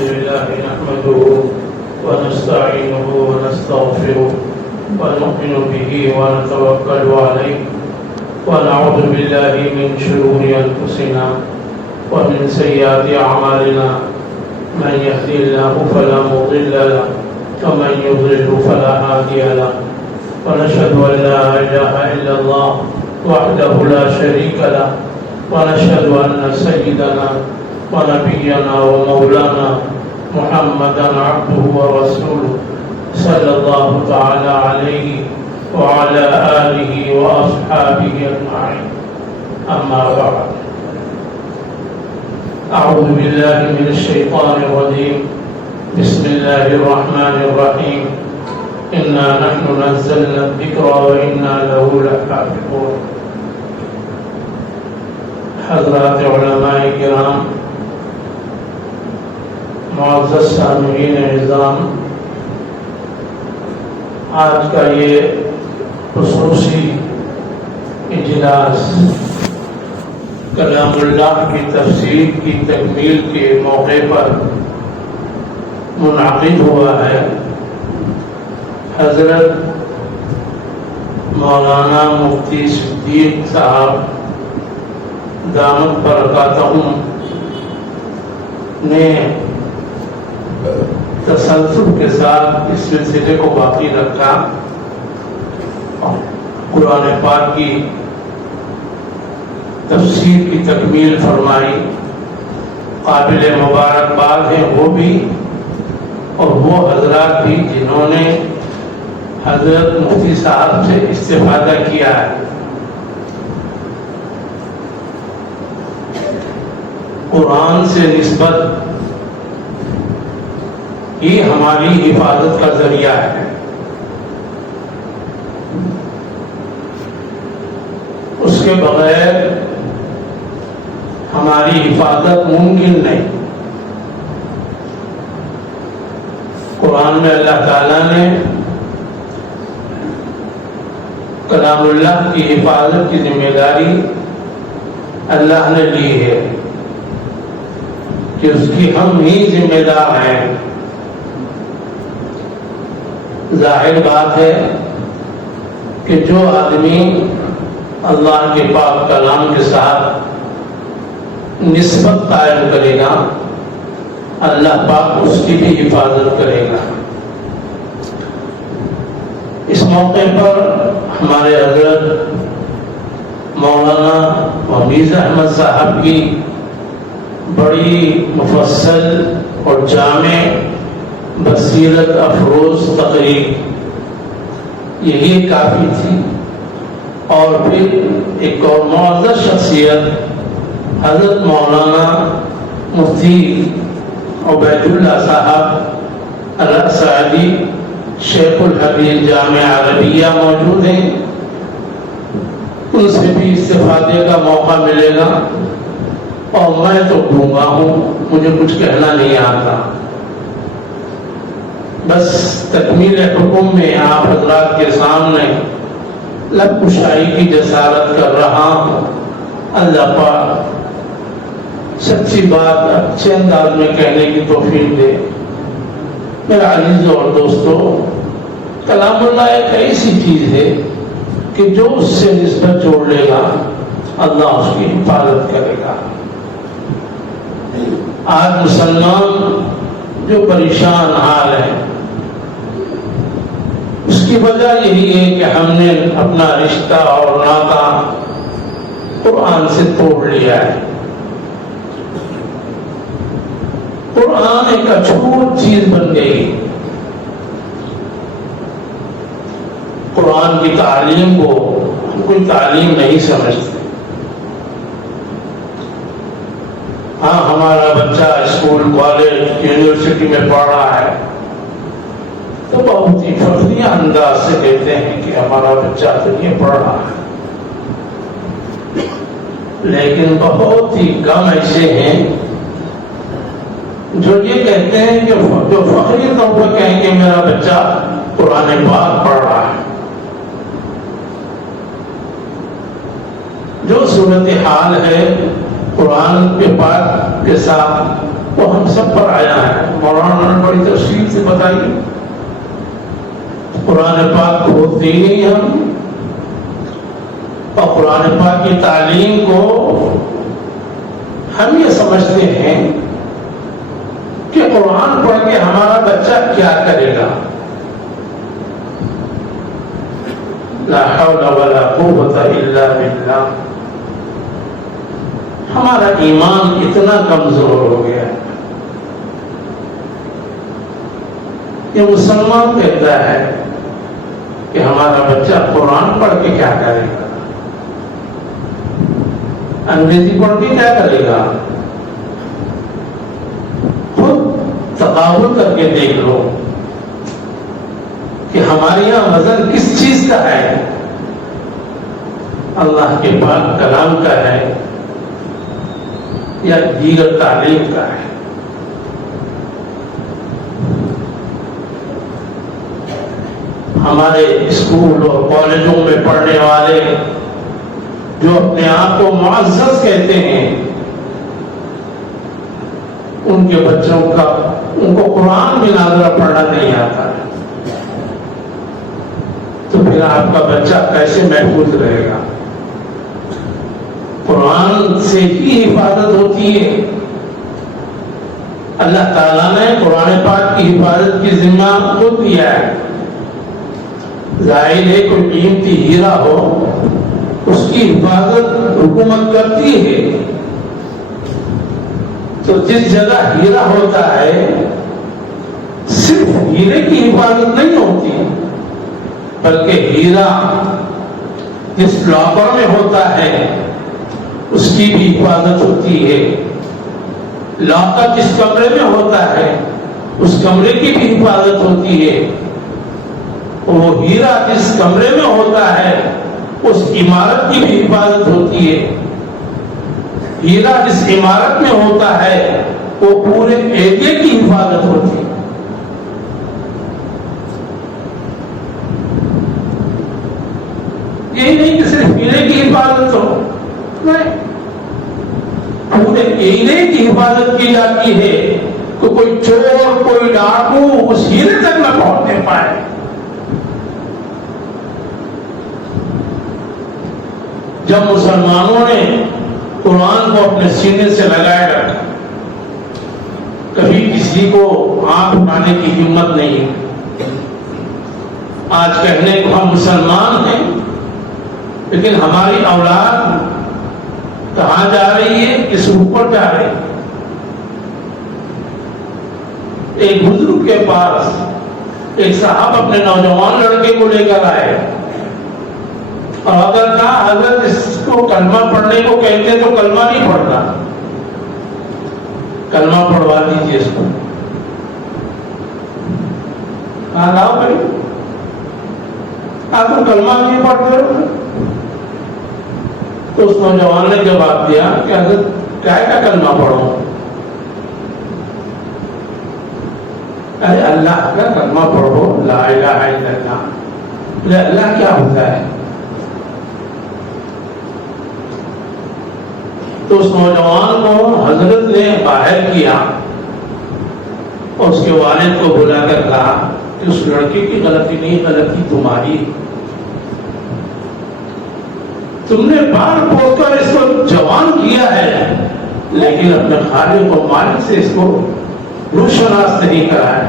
لله نحمده ونستعينه ونستغفره ونؤمن به ونتوكل عليه ونعوذ بالله من شرور أنفسنا ومن سيئات أعمالنا من يهدي الله فلا مضل له ومن يضلل فلا هادي له ونشهد أن لا إله إلا الله وحده لا شريك له ونشهد أن سيدنا ونبينا ومولانا محمدا عبده ورسوله صلى الله تعالى عليه وعلى آله وأصحابه أجمعين أما بعد أعوذ بالله من الشيطان الرجيم بسم الله الرحمن الرحيم إنا نحن نزلنا الذكر وإنا له لحافظون حضرات علماء کرام، معزز سامعین اعظام، آج کا یہ خصوصی اجلاس کلام اللہ کی تفسیر کی تکمیل کے موقع پر منعقد ہوا ہے۔ حضرت مولانا مفتی صدیق صاحب دامت برکاتہم نے تسلسل کے ساتھ اس سلسلے کو باقی رکھا، قرآن پاک کی تفسیر کی تکمیل فرمائی۔ قابل مبارکباد ہیں وہ بھی اور وہ حضرات بھی جنہوں نے حضرت مفتی صاحب سے استفادہ کیا ہے۔ قرآن سے نسبت یہ ہماری حفاظت کا ذریعہ ہے۔ اس کے بغیر ہماری حفاظت ممکن نہیں۔ قرآن میں اللہ تعالیٰ نے کلام اللہ کی حفاظت کی ذمہ داری اللہ نے لی ہے کہ اس کی ہم ہی ذمہ دار ہیں۔ ظاہر بات ہے کہ جو آدمی اللہ کے پاک کلام کے ساتھ نسبت قائم کرے گا، اللہ پاک اس کی بھی حفاظت کرے گا۔ اس موقع پر ہمارے حضرت مولانا حمیز احمد صاحب کی بڑی مفصل اور جامع بصیرت افروز تقریر یہی کافی تھی، اور پھر ایک اور معزز شخصیت حضرت مولانا مفتی عبید اللہ صاحب الاسعدی شیخ الحدیث جامعہ عربیہ موجود ہیں، ان سے بھی استفادے کا موقع ملے گا۔ اور میں تو گونگا ہوں، مجھے کچھ کہنا نہیں آتا، بس تکمیل حکم میں آپ حضرات کے سامنے لب کشائی کی جسارت کر رہا ہوں۔ اللہ پاک سچی بات اچھے انداز میں کہنے کی توفیق دے۔ میرا عزیز اور دوستو، کلام اللہ ایک ایسی چیز ہے کہ جو اس سے نسبت جوڑ لے گا اللہ اس کی حفاظت کرے گا۔ آج مسلمان جو پریشان حال ہے، اس کی وجہ یہی ہے کہ ہم نے اپنا رشتہ اور ناطہ قرآن سے توڑ لیا ہے۔ قرآن ایک اچھوت چیز بن گئی۔ قرآن کی تعلیم کو ہم کوئی تعلیم نہیں سمجھتے۔ ہاں، ہمارا بچہ اسکول، کالج، یونیورسٹی میں پڑھ رہا ہے تو بہت ہی فخریہ انداز سے کہتے ہیں کہ ہمارا بچہ تو یہ پڑھ رہا ہے، لیکن بہت ہی کم ایسے ہیں جو یہ کہتے ہیں کہ جو فخری طور پر کہیں کہ میرا بچہ قرآن پاک پڑھ رہا ہے۔ جو صورتحال ہے قرآن کے پاک کے ساتھ وہ ہم سب پر آیا ہے۔ تھوڑی تفصیل سے بتائیے. قرآن پاک کو ہوتے ہی نہیں ہم، اور قرآن پاک کی تعلیم کو ہم یہ سمجھتے ہیں کہ قرآن پڑھ کے ہمارا بچہ کیا کرے گا. لا حول ولا قوت الا باللہ. ہمارا ایمان اتنا کمزور ہو گیا ہے. یہ مسلمان کہتا ہے کہ ہمارا بچہ قرآن پڑھ کے کیا کرے گا، انگریزی پڑھ کے کیا کرے گا. خود تقابل کر کے دیکھ لو کہ ہمارے یہاں وزن کس چیز کا ہے، اللہ کے پاک کلام کا ہے یا دیگر تعلیم کا ہے. ہمارے اسکول اور کالجوں میں پڑھنے والے جو اپنے آپ کو معزز کہتے ہیں، ان کے بچوں کا ان کو قرآن بھی ناظرہ پڑھنا نہیں آتا ہے، تو پھر آپ کا بچہ کیسے محفوظ رہے گا. قرآن سے ہی حفاظت ہوتی ہے. اللہ تعالیٰ نے قرآن پاک کی حفاظت کی ذمہ خود دیا ہے. ظاہر ہے کوئی قیمتی ہیرا ہو اس کی حفاظت حکومت کرتی ہے، تو جس جگہ ہیرا ہوتا ہے صرف ہیرے کی حفاظت نہیں ہوتی، بلکہ ہیرا جس لاکر میں ہوتا ہے اس کی بھی حفاظت ہوتی ہے. لاکر جس کمرے میں ہوتا ہے اس کمرے کی بھی حفاظت ہوتی ہے. وہ ہیرا جس کمرے میں ہوتا ہے اس عمارت کی بھی حفاظت ہوتی ہے. ہیرا جس عمارت میں ہوتا ہے وہ پورے ایریے کی حفاظت ہوتی ہے. یہی نہیں کہ صرف ہیرے کی حفاظت ہو، نہیں، پورے ایریے کی حفاظت کی جاتی ہے کہ کوئی چور کوئی ڈاکو اس ہیرے تک نہ پہنچنے پائے. جب مسلمانوں نے قرآن کو اپنے سینے سے لگائے رکھا، کبھی کسی کو آنکھ اٹھانے کی ہمت نہیں. آج کہنے کو ہم مسلمان ہیں، لیکن ہماری اولاد کہاں جا رہی ہے، کس اوپر جا رہی ہے. ایک بزرگ کے پاس ایک صاحب اپنے نوجوان لڑکے کو لے کر آئے اور اگر کہا حضرت اس کو کلمہ پڑھنے کو کہتے تو کلمہ نہیں پڑھتا، کلمہ پڑھوا دیجیے اس کو. کہا لاؤ بھائی، آپ کو کلمہ نہیں پڑھتے ہو؟ تو اس نوجوان نے جواب دیا کہ حضرت کیا کلمہ پڑھو؟ ارے اللہ کا کلمہ پڑھو، لا الہ الا اللہ. اللہ کیا ہوتا ہے؟ تو اس نوجوان کو حضرت نے باہر کیا اور اس کے والد کو بلا کر کہا کہ اس لڑکے کی غلطی نہیں، غلطی تمہاری. تم نے بار پوچھ کر اس کو جوان کیا ہے، لیکن اپنے خالق و مالک سے اس کو روشناس نہیں کرایا.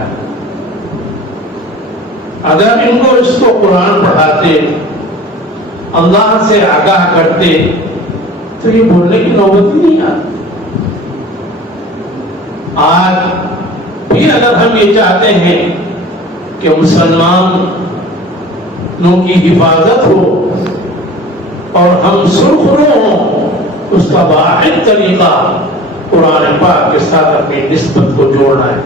اگر ان کو اس کو قرآن پڑھاتے، اللہ سے آگاہ کرتے، تو یہ بولنے کی نوبت ہی نہیں آتی. آج بھی اگر ہم یہ چاہتے ہیں کہ مسلمانوں کی حفاظت ہو اور ہم سرخرو ہوں، اس کا واحد طریقہ قرآن پاک کے ساتھ اپنی نسبت کو جوڑنا ہے.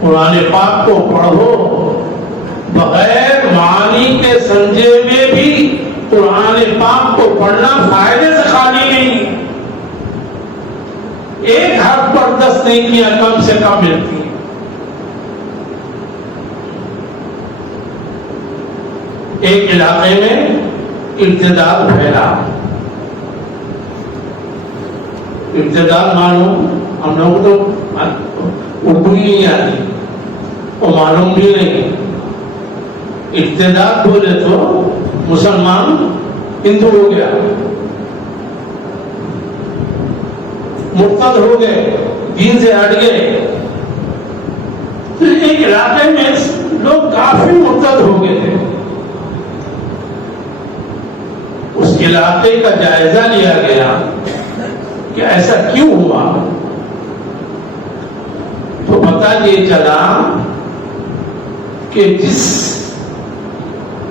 قرآن پاک کو پڑھو، بغیر معانی کے سمجھے میں بھی قرآن پاک کو پڑھنا فائدے سے خالی نہیں. ایک حرف پر 10 نیکیاں کم سے کم ملتی ہیں. ایک علاقے میں ارتداد پھیلا، ابتدا معلوم، ہم لوگ تو اردو ہی نہیں آتی اور معلوم بھی نہیں، ابتدا بولے تو مسلمان ہندو ہو گیا، مرتد ہو گئے، دین سے ہٹ گئے. تو ایک علاقے میں لوگ کافی مرتد ہو گئے تھے. اس علاقے کا جائزہ لیا گیا کہ ایسا کیوں ہوا. تو پتہ یہ چلا کہ جس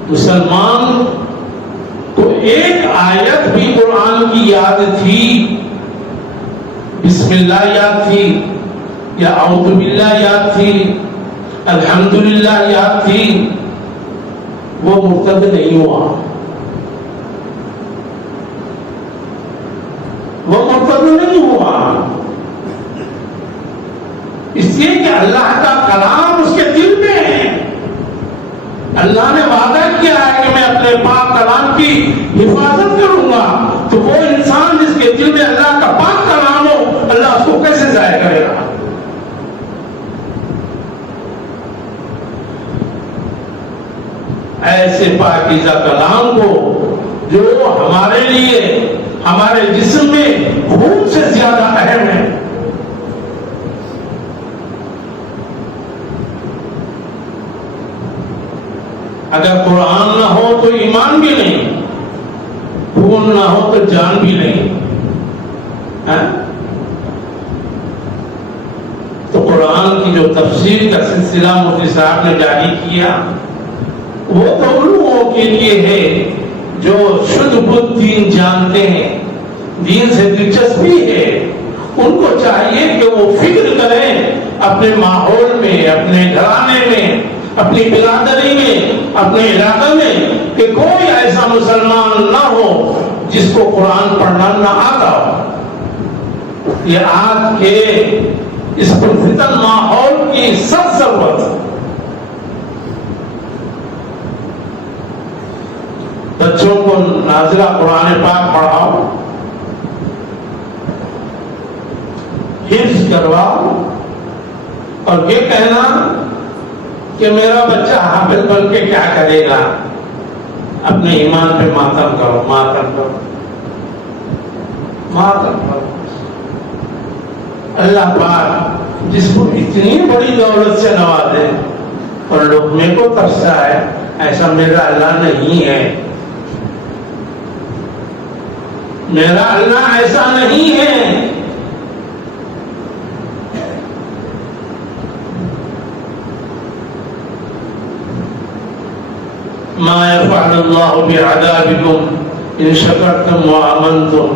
مسلمان کو ایک آیت بھی قرآن کی یاد تھی، بسم اللہ یاد تھی یا اعوذ باللہ یاد تھی، الحمدللہ یاد تھی، وہ مرتد نہیں ہوا. وہ مرتد نہیں ہوا اس لیے کہ اللہ کا کلام اس کے دل میں ہے. اللہ نے وعدہ کیا ہے کہ میں اپنے پاک کلام کی حفاظت کروں گا. تو وہ انسان جس کے دل میں اللہ کا پاک کلام ہو، اللہ اس کو کیسے ضائع کرے گا؟ ایسے پاکیزہ کلام کو جو ہمارے لیے ہمارے جسم میں خون سے زیادہ اہم ہے. اگر قرآن نہ ہو تو ایمان بھی نہیں، خون نہ ہو تو جان بھی نہیں. تو قرآن کی جو تفسیر کا سلسلہ مفتی صاحب نے جاری کیا، وہ تو ان لوگوں کے لیے ہے جو شدھ بدھ دین جانتے ہیں، دین سے دلچسپی ہے. ان کو چاہیے کہ وہ فکر کریں اپنے ماحول میں، اپنے گھرانے میں، اپنی برادری میں، اپنے علاقے میں، کہ کوئی ایسا مسلمان نہ ہو جس کو قرآن پڑھنا نہ آتا ہو. یہ آج کے اس پرفتن ماحول کی سخت ضرورت ہے. بچوں کو نازلہ قرآن پاک پڑھاؤ، حفظ کرواؤ، اور یہ کہنا کہ میرا بچہ حافظ بن کے کیا کرے گا؟ اپنے ایمان پہ ماتم کرو، ماتم کرو، ماتم کرو. اللہ پاک جس کو اتنی بڑی دولت سے نوازے اور لقمے کو ترسا ہے، ایسا میرا اللہ نہیں ہے. میرا اللہ ایسا نہیں ہے. ما يفعل الله بعذابكم ان شكرتم وآمنتم.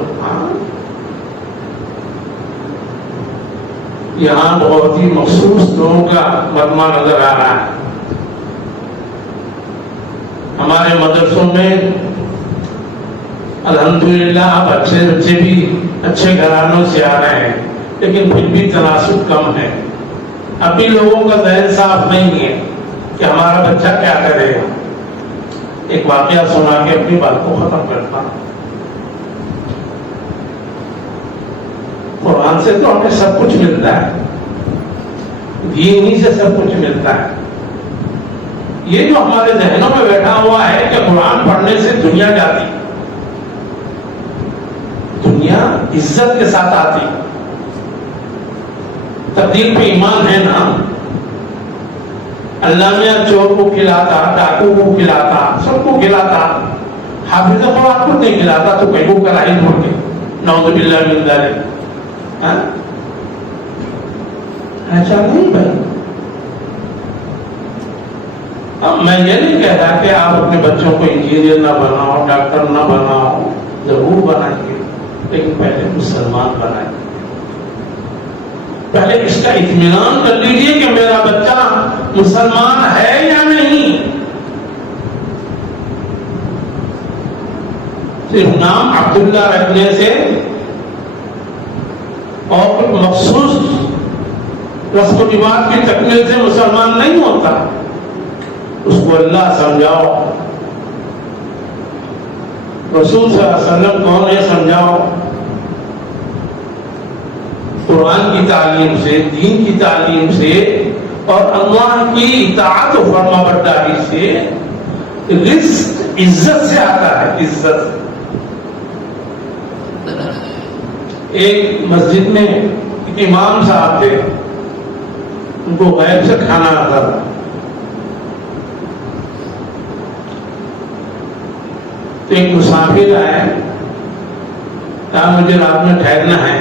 یہاں بہت ہی مخصوص لوگوں کا مجمع نظر آ رہا ہے. ہمارے مدرسوں میں الحمدللہ اب اچھے بچے بھی اچھے گھرانوں سے آ رہے ہیں، لیکن پھر بھی تناسب کم ہے. ابھی لوگوں کا ذہن صاف نہیں ہے کہ ہمارا بچہ کیا کرے گا. ایک واقعہ سنا کے اپنی بات کو ختم کرتا. قرآن سے تو ہمیں سب کچھ ملتا ہے، دین ہی سے سب کچھ ملتا ہے. یہ جو ہمارے ذہنوں میں بیٹھا ہوا ہے کہ قرآن پڑھنے سے دنیا جاتی، دنیا عزت کے ساتھ آتی. تقدیر پہ ایمان ہے نا. اللہ میاں چور کو کھلاتا، ڈاکو کو کھلاتا، سب کو کھلاتا. حافظ قرآن کو نہیں کھلاتا تو کہیں کو کراہی چھوڑ کے، نعوذ باللہ من ذالک. ایسا نہیں بھائی. اب میں یہ نہیں کہہ رہا کہ آپ اپنے بچوں کو انجینئر نہ بناؤ، ڈاکٹر نہ بناؤ، ضرور بنائیے، لیکن پہلے مسلمان بنائیے. پہلے اس کا اطمینان کر لیجیے کہ میرا بچہ مسلمان ہے یا نہیں. صرف نام عبداللہ رکھنے سے اور کچھ مخصوص رسم و رواج کی تکمیل سے مسلمان نہیں ہوتا. اس کو اللہ سمجھاؤ، رسول صلی اللہ علیہ وسلم کون ہے سمجھاؤ. قرآن کی تعلیم سے، دین کی تعلیم سے اور اللہ کی اطاعت و فرما برداری سے رزق عزت سے آتا ہے، عزت سے۔ ایک مسجد میں ایک امام صاحب تھے، ان کو غیب سے کھانا آتا تھا۔ تو ایک مسافر آئے، کہا مجھے رات میں ٹھہرنا ہے،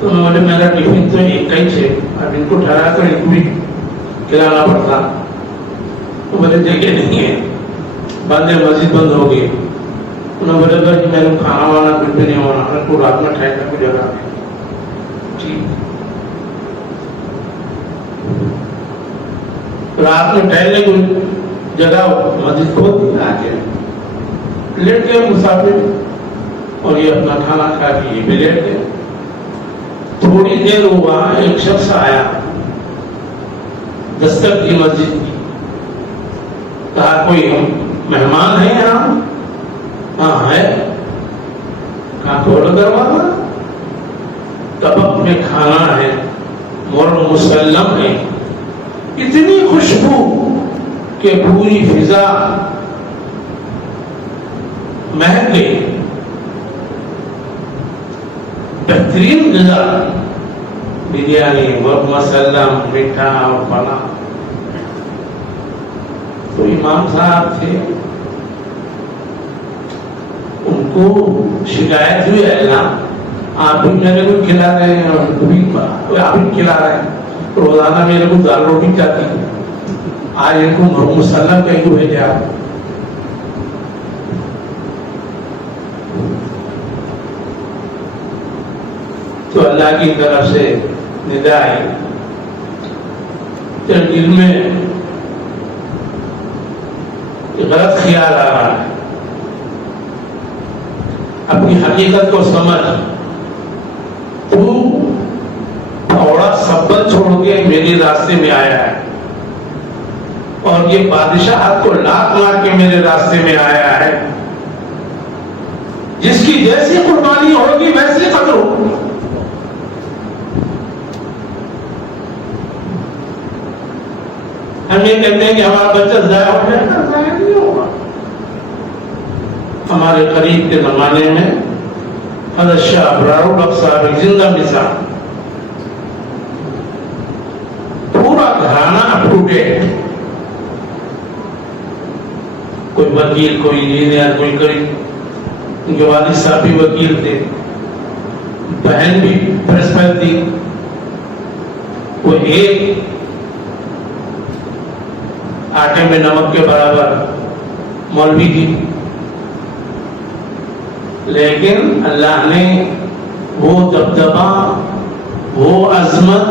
تو میں بولے میرا ٹفن تو ایک ہی ہے، اب ان کو ٹھہرا تو ایک بھی کھلانا پڑتا۔ تو بولے جگہ نہیں ہے، بند ہے، مسجد بند ہو گئی۔ انہوں نے بولے کہ میرے کو کھانا وانا کچھ بھی نہیں ہونا، میرے کو رات میں ٹھہرنے کو جگہ ہے۔ ٹھیک، رات میں ٹھہرنے کو جگہ مسجد کھول دی، آ کے لیٹ گئے مسافر، اور یہ اپنا کھانا کھا کے یہ بھی لیٹ گئے۔ تھوڑی دیر ہوا، ایک شخص آیا، دستک کی مسجد کی، کہا کوئی مہمان ہے یہاں؟ ہاں ہے۔ کہا کھولو دروازہ، طبق میں کھانا ہے، مرغ مسلم ہے، اتنی خوشبو کہ پوری فضا مہک گئی، بہترین غذا، بریانی، مرغ مسلم، میٹھا اور فلاں۔ تو امام صاحب تھے، ان کو شکایت ہوئی، اللہ آپ بھی میرے کو کھلا رہے ہیں اور آپ بھی کھلا رہے ہیں، روزانہ میرے کو دال روٹی چاہتی ہے، آج ان کو مرغ مسلم کہیں کو بھیجے آپ۔ تو اللہ کی طرف سے ندا آئی، جب دل میں غلط خیال آ رہا ہے، اپنی حقیقت کو سمجھ، تو تھوڑا سبت چھوڑ کے میرے راستے میں آیا ہے، اور یہ بادشاہت کو لات مار کے میرے راستے میں آیا ہے، جس کی جیسی قربانی ہوگی ویسی قدر ہوگی۔ ہم یہ کہتے ہیں کہ ہمارا بچہ ضائع ہو جائے گا، ضائع نہیں ہوگا۔ ہمارے قریب کے زمانے میں حضرت شاہ ابرار الحق صاحب ایک زندہ مثال، پورا گھرانہ اپ ٹو ڈیٹ، کوئی وکیل، کوئی انجینئر، کوئی ان کے والد صاحب بھی وکیل تھے، بہن بھی پرنسپل تھی، کوئی ایک آٹے میں نمک کے برابر مولوی تھی، لیکن اللہ نے وہ دبدبا، وہ عظمت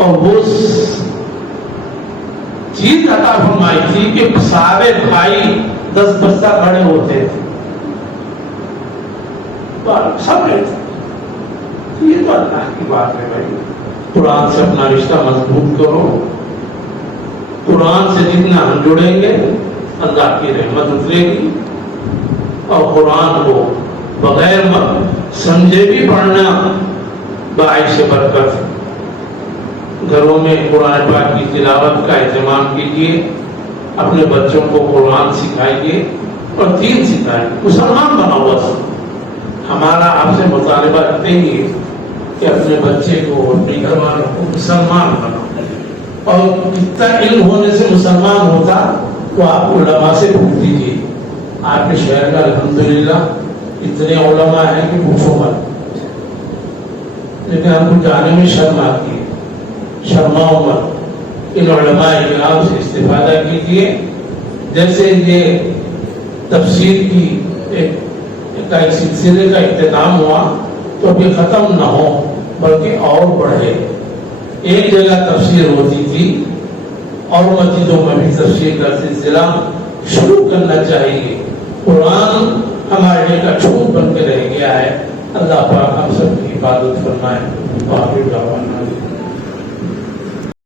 اور وہ چیز عطا فرمائی تھی کہ سارے بھائی 10 بستہ کھڑے ہوتے تھے، سب رہتے۔ یہ تو اللہ کی بات ہے بھائی، قرآن سے اپنا رشتہ مضبوط کرو، قرآن سے جتنا ہم جڑیں گے اللہ کی رحمت اترے گی، اور قرآن کو بغیر سمجھے بھی پڑھنا باعث برکت۔ گھروں میں قرآن پاک کی تلاوت کا اہتمام کیجیے، اپنے بچوں کو قرآن سکھائیے اور دین سکھائیے، مسلمان بناؤ۔ بس ہمارا آپ سے مطالبہ رکھتے ہی کہ اپنے بچے کو، اپنے گھر والوں کو مسلمان بناؤ، اور کتنا علم ہونے سے مسلمان ہوتا تو آپ علماء سے پوچھ دیجیے۔ آپ کے شہر کا الحمدللہ اتنے علماء ہیں کہ پوچھو مت، لیکن ہم کو جانے میں شرم آتی ہے، شرماؤ مت، ان علماء کرام سے استفادہ کیجیے۔ جیسے یہ تفسیر کی ایک سلسلے کا اختتام ہوا تو اب یہ ختم نہ ہو بلکہ اور بڑھے۔ ایک جگہ تفسیر ہوتی تھی اور مسجدوں میں بھی تفسیر کا سلسلہ شروع کرنا چاہیے۔ قرآن ہمارے لیے کا چھوٹ بن کے رہ گیا ہے۔ اللہ پاک ہم سب کی حفاظت فرمائے۔